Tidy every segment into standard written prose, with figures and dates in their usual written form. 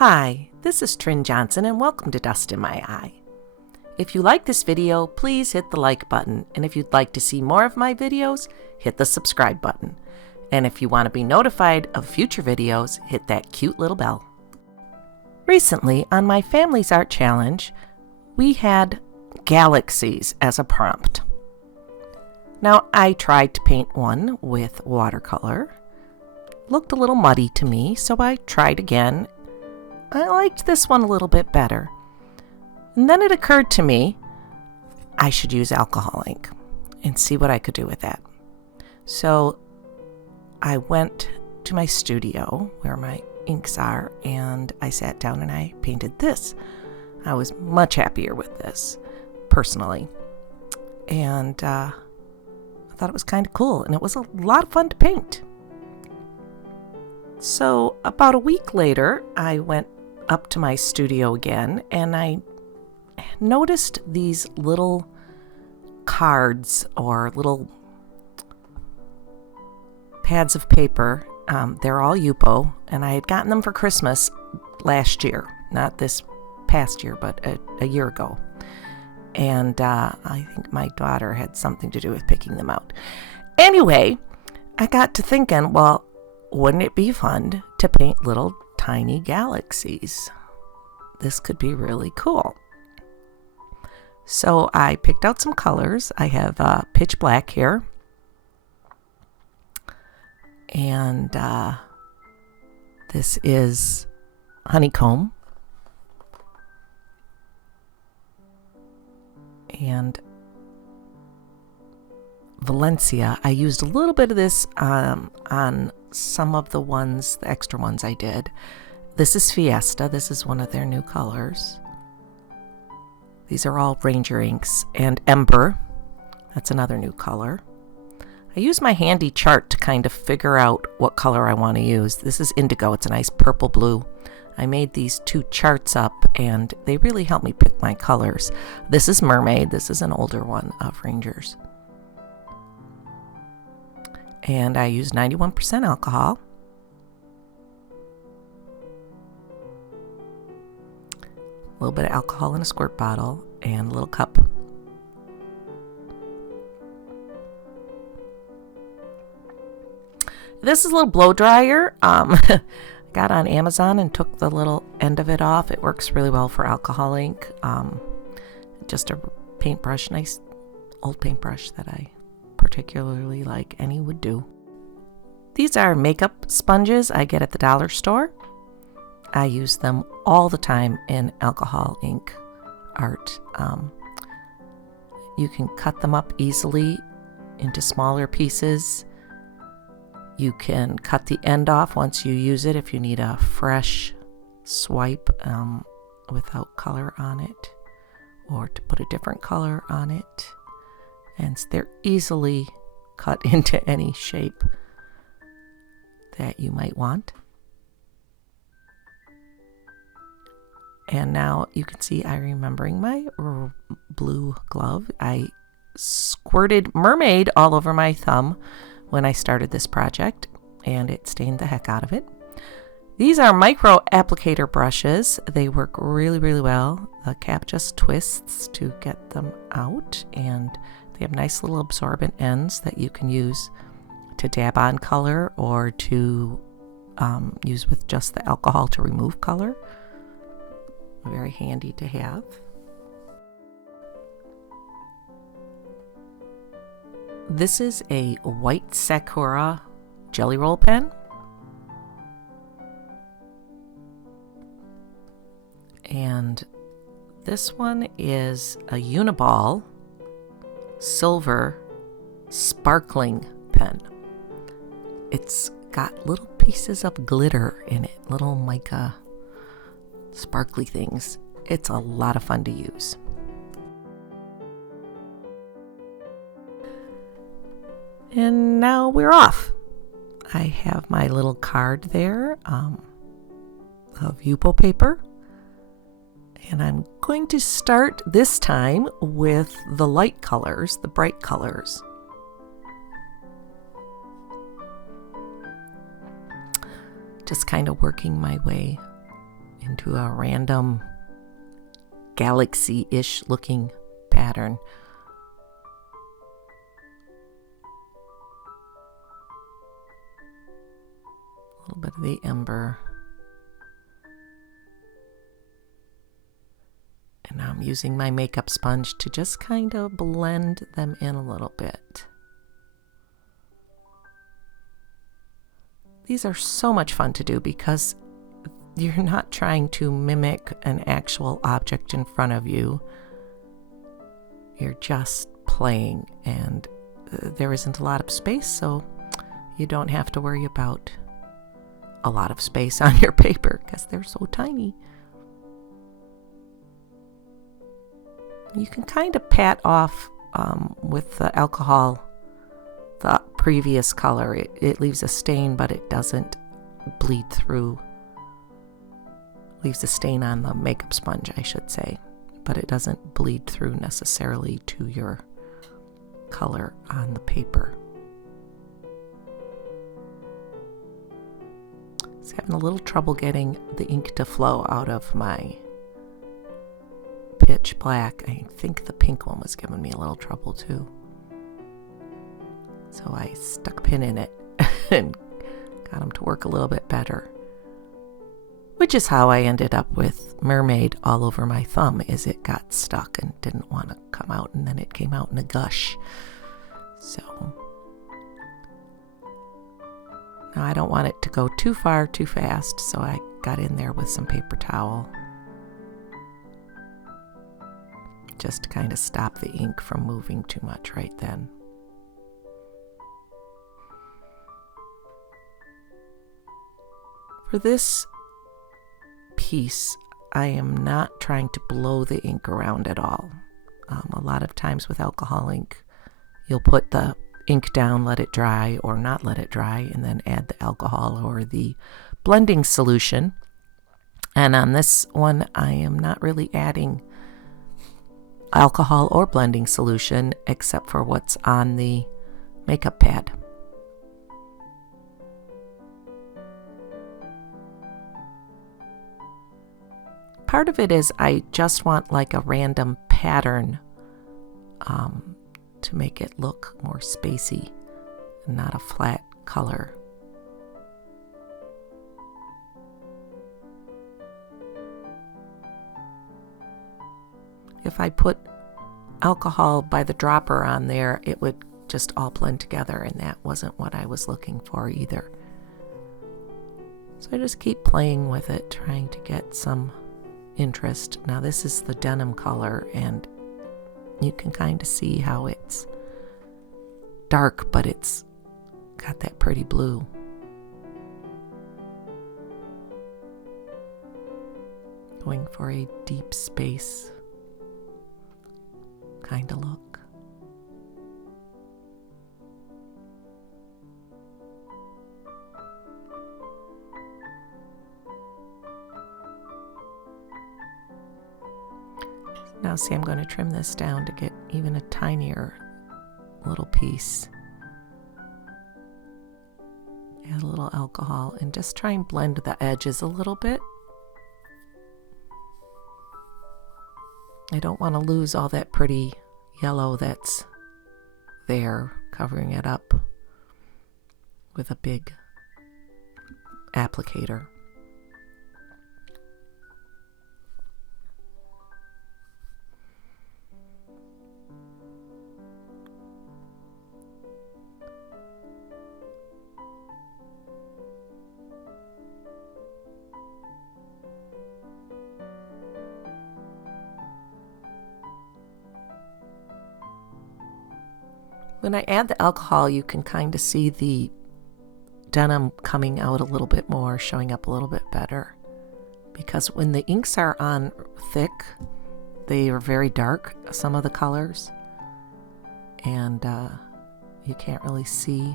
Hi, this is Trin Johnson and welcome to Dust in My Eye. If you like this video, please hit the like button, and if you'd like to see more of my videos, hit the subscribe button. And if you want to be notified of future videos, hit that cute little bell. Recently, on my Family's Art Challenge, we had galaxies as a prompt. Now, I tried to paint one with watercolor. Looked a little muddy to me, so I tried again. I liked this one a little bit better. And then it occurred to me I should use alcohol ink and see what I could do with that. So I went to my studio where my inks are, and I sat down and I painted this. I was much happier with this, personally. And I thought it was kind of cool, and it was a lot of fun to paint. So about a week later, I went up to my studio again, and I noticed these little cards or little pads of paper. They're all Yupo, and I had gotten them for Christmas last year, not this past year, but a year ago. And I think my daughter had something to do with picking them out. Anyway, I got to thinking, well, wouldn't it be fun to paint little tiny galaxies? This could be really cool. So I picked out some colors. I have pitch black here. And this is Honeycomb. And Valencia. I used a little bit of this on some of the ones, the extra ones I did. This is Fiesta. This is one of their new colors. These are all Ranger inks. And Ember. That's another new color. I use my handy chart to kind of figure out what color I want to use. This is indigo. It's a nice purple blue. I made these two charts up, and they really help me pick my colors. This is Mermaid. This is an older one of Rangers. And I use 91% alcohol. A little bit of alcohol in a squirt bottle and a little cup. This is a little blow dryer. Got on Amazon and took the little end of it off. It works really well for alcohol ink. Just a paintbrush, nice old paintbrush that I particularly like, any would do. These are makeup sponges I get at the dollar store. I use them all the time in alcohol ink art. You can cut them up easily into smaller pieces. You can cut the end off once you use it if you need a fresh swipe without color on it, or to put a different color on it. And they're easily cut into any shape that you might want. And now you can see I'm remembering my blue glove. I squirted Mermaid all over my thumb when I started this project, and it stained the heck out of it. These are micro applicator brushes. They work really, really well. The cap just twists to get them out, and they have nice little absorbent ends that you can use to dab on color or to use with just the alcohol to remove color. Very handy to have. This is a white Sakura jelly roll pen. And this one is a Uniball silver sparkling pen. It's got little pieces of glitter in it, little mica sparkly things. It's a lot of fun to use. And now we're off. I have my little card there of Yupo paper. And I'm going to start this time with the light colors, the bright colors. Just kind of working my way into a random galaxy-ish looking pattern. A little bit of the Ember. And now I'm using my makeup sponge to just kind of blend them in a little bit. These are so much fun to do because you're not trying to mimic an actual object in front of you. You're just playing, and there isn't a lot of space, so you don't have to worry about a lot of space on your paper because they're so tiny. You can kind of pat off with the alcohol the previous color. It leaves a stain, but it doesn't bleed through. Leaves a stain on the makeup sponge, I should say, but it doesn't bleed through necessarily to your color on the paper. I was having a little trouble getting the ink to flow out of my pitch black. I think the pink one was giving me a little trouble too. So I stuck a pin in it and got them to work a little bit better. Which is how I ended up with Mermaid all over my thumb, is it got stuck and didn't want to come out, and then it came out in a gush. So now I don't want it to go too far too fast, so I got in there with some paper towel just to kind of stop the ink from moving too much right then. For this piece, I am not trying to blow the ink around at all. A lot of times with alcohol ink, you'll put the ink down, let it dry, or not let it dry, and then add the alcohol or the blending solution. And on this one, I am not really adding alcohol or blending solution except for what's on the makeup pad. Part of it is I just want like a random pattern to make it look more spacey and not a flat color. If I put alcohol by the dropper on there, it would just all blend together, and that wasn't what I was looking for either. So I just keep playing with it, trying to get some interest. Now this is the Denim color, and you can kind of see how it's dark, but it's got that pretty blue. Going for a deep space kind of look. Now see, I'm going to trim this down to get even a tinier little piece. Add a little alcohol and just try and blend the edges a little bit. I don't want to lose all that pretty yellow that's there, covering it up with a big applicator. When I add the alcohol, you can kind of see the denim coming out a little bit more, showing up a little bit better. Because when the inks are on thick, they are very dark, some of the colors, and you can't really see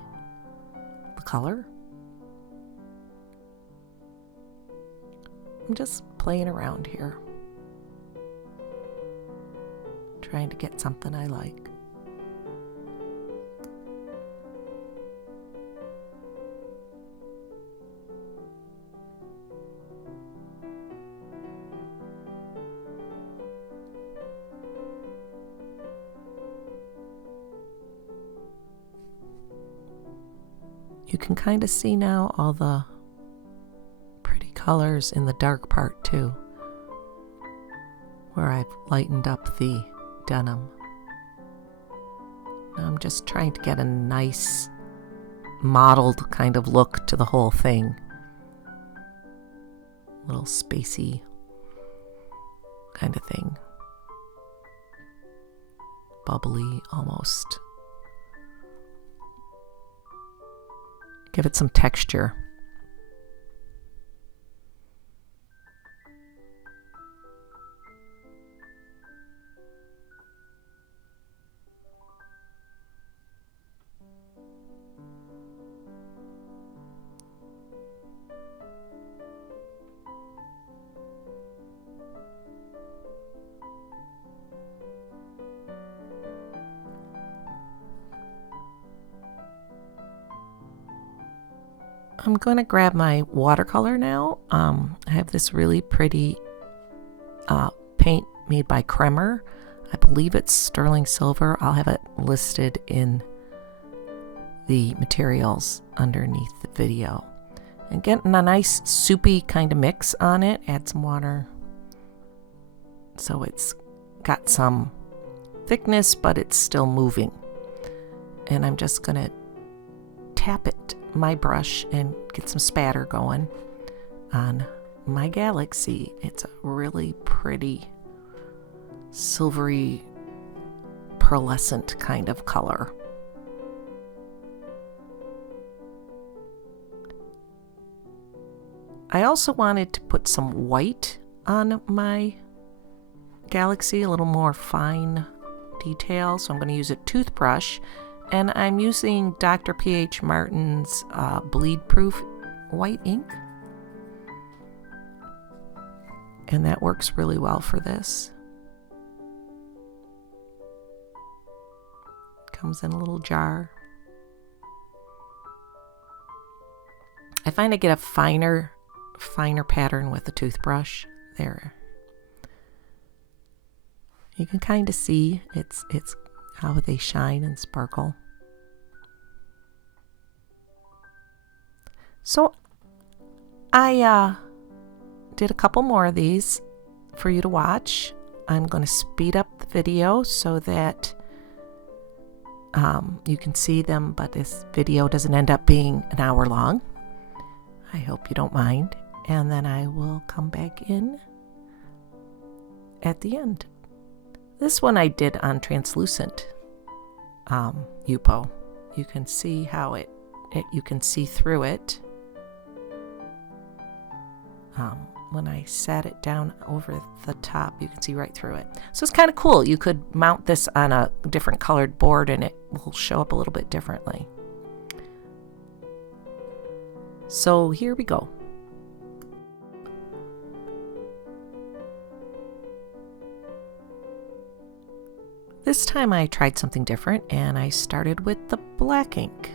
the color. I'm just playing around here, trying to get something I like. You can kind of see now all the pretty colors in the dark part too, where I've lightened up the denim. Now I'm just trying to get a nice mottled kind of look to the whole thing. Little spacey kind of thing. Bubbly almost. Give it some texture. I'm going to grab my watercolor now. I have this really pretty paint made by Kremer. I believe it's sterling silver. I'll have it listed in the materials underneath the video. And getting a nice soupy kind of mix on it. Add some water. So it's got some thickness, but it's still moving. And I'm just going to tap it, my brush, and get some spatter going on my galaxy. It's a really pretty silvery pearlescent kind of color. I also wanted to put some white on my galaxy, a little more fine detail, so I'm going to use a toothbrush. And I'm using Dr. Ph.Martin's bleed-proof white ink. And that works really well for this. Comes in a little jar. I find I get a finer pattern with the toothbrush. There. You can kind of see it's how they shine and sparkle. So I did a couple more of these for you to watch. I'm going to speed up the video so that you can see them, but this video doesn't end up being an hour long. I hope you don't mind. And then I will come back in at the end. This one I did on translucent Yupo. You can see how you can see through it. When I sat it down over the top, you can see right through it. So it's kind of cool. You could mount this on a different colored board and it will show up a little bit differently. So here we go. This time I tried something different and I started with the black ink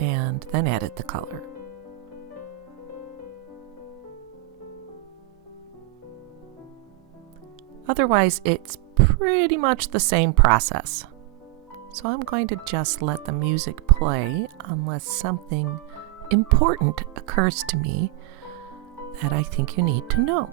and then added the color. Otherwise, it's pretty much the same process. So I'm going to just let the music play unless something important occurs to me that I think you need to know.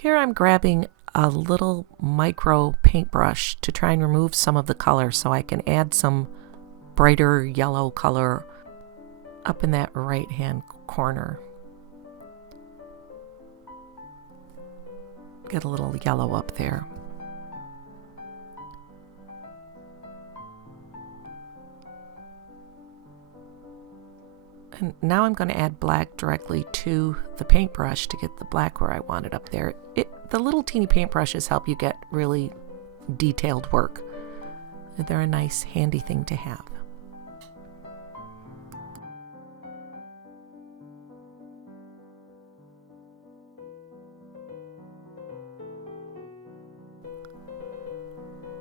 Here I'm grabbing a little micro paintbrush to try and remove some of the color so I can add some brighter yellow color up in that right hand corner. Get a little yellow up there. And now I'm going to add black directly to the paintbrush to get the black where I want it up there. The little teeny paintbrushes help you get really detailed work. They're a nice handy thing to have.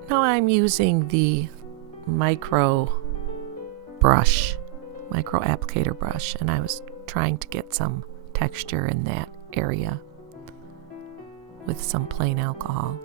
Now I'm using the micro applicator brush, and I was trying to get some texture in that area with some plain alcohol.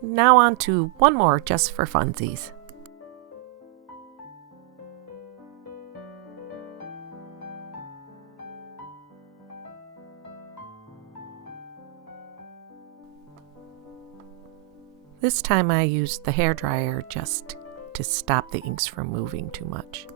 Now on to one more just for funsies. This time I used the hairdryer just to stop the inks from moving too much.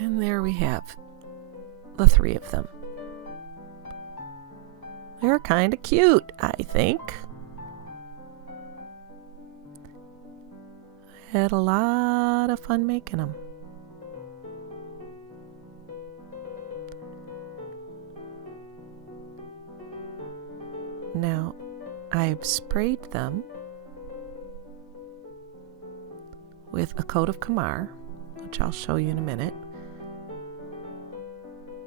And there we have the 3 of them. They're kind of cute, I think. I had a lot of fun making them. Now, I've sprayed them with a coat of Kamar, which I'll show you in a minute,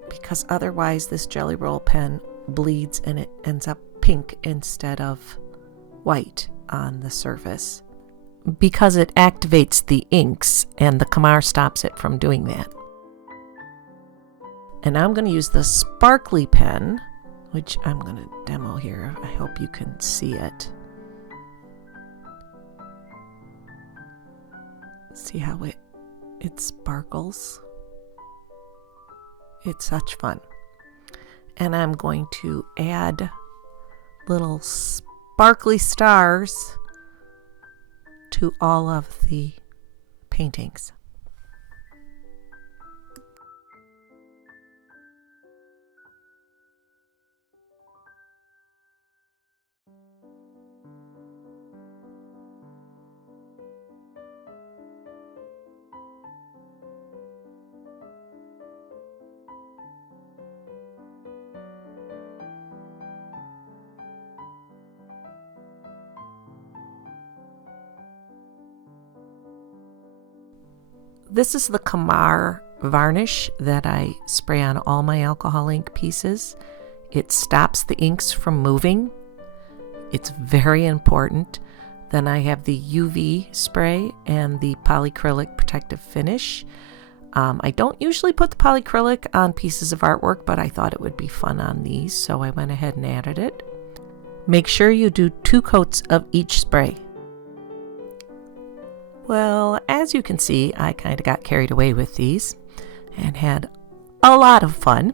because otherwise this Jelly Roll pen bleeds and it ends up pink instead of white on the surface, because it activates the inks and the Kamar stops it from doing that. And now I'm going to use the sparkly pen, which I'm going to demo here. I hope you can see it. See how it sparkles? It's such fun. And I'm going to add little sparkly stars to all of the paintings. This is the Kamar Varnish that I spray on all my alcohol ink pieces. It stops the inks from moving. It's very important. Then I have the UV spray and the polycrylic protective finish. I don't usually put the polycrylic on pieces of artwork, but I thought it would be fun on these, so I went ahead and added it. Make sure you do 2 coats of each spray. Well, as you can see, I kind of got carried away with these and had a lot of fun.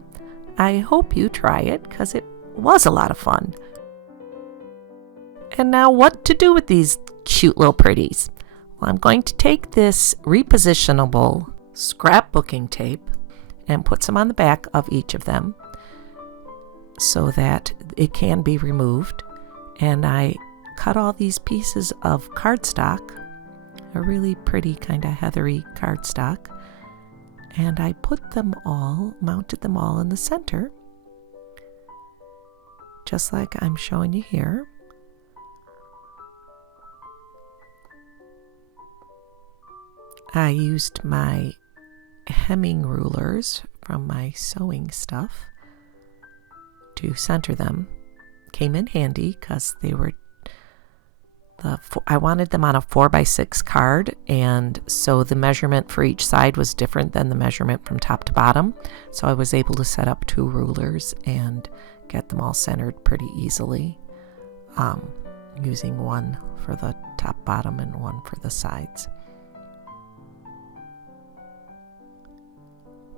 I hope you try it because it was a lot of fun. And now what to do with these cute little pretties? Well, I'm going to take this repositionable scrapbooking tape and put some on the back of each of them so that it can be removed. And I cut all these pieces of cardstock, a really pretty kind of heathery cardstock, and I put them all, mounted them all in the center, just like I'm showing you here. I used my hemming rulers from my sewing stuff to center them. Came in handy because they were I wanted them on a 4x6 card, and so the measurement for each side was different than the measurement from top to bottom. So I was able to set up 2 rulers and get them all centered pretty easily, using one for the top, bottom, and one for the sides.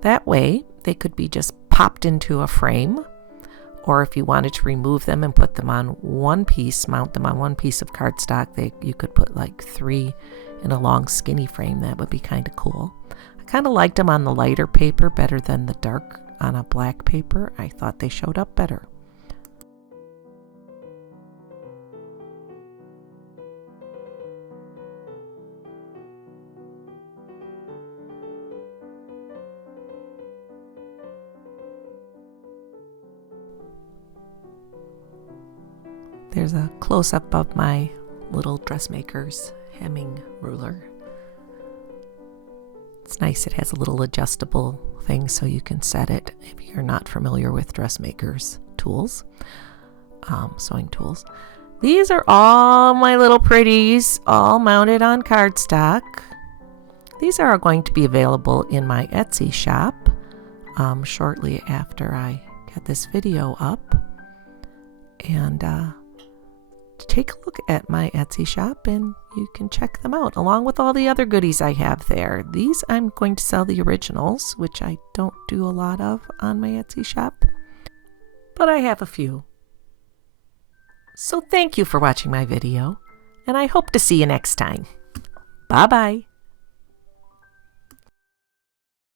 That way they could be just popped into a frame, or if you wanted to remove them and put them on one piece, mount them on one piece of cardstock, you could put like 3 in a long skinny frame. That would be kind of cool. I kind of liked them on the lighter paper better than the dark on a black paper. I thought they showed up better. There's a close-up of my little dressmaker's hemming ruler. It's nice, it has a little adjustable thing so you can set it if you're not familiar with dressmaker's tools, sewing tools. These are all my little pretties, all mounted on cardstock. These are going to be available in my Etsy shop shortly after I get this video up. And take a look at my Etsy shop and you can check them out along with all the other goodies I have there. These I'm going to sell the originals, which I don't do a lot of on my Etsy shop, but I have a few. So thank you for watching my video, and I hope to see you next time. Bye bye.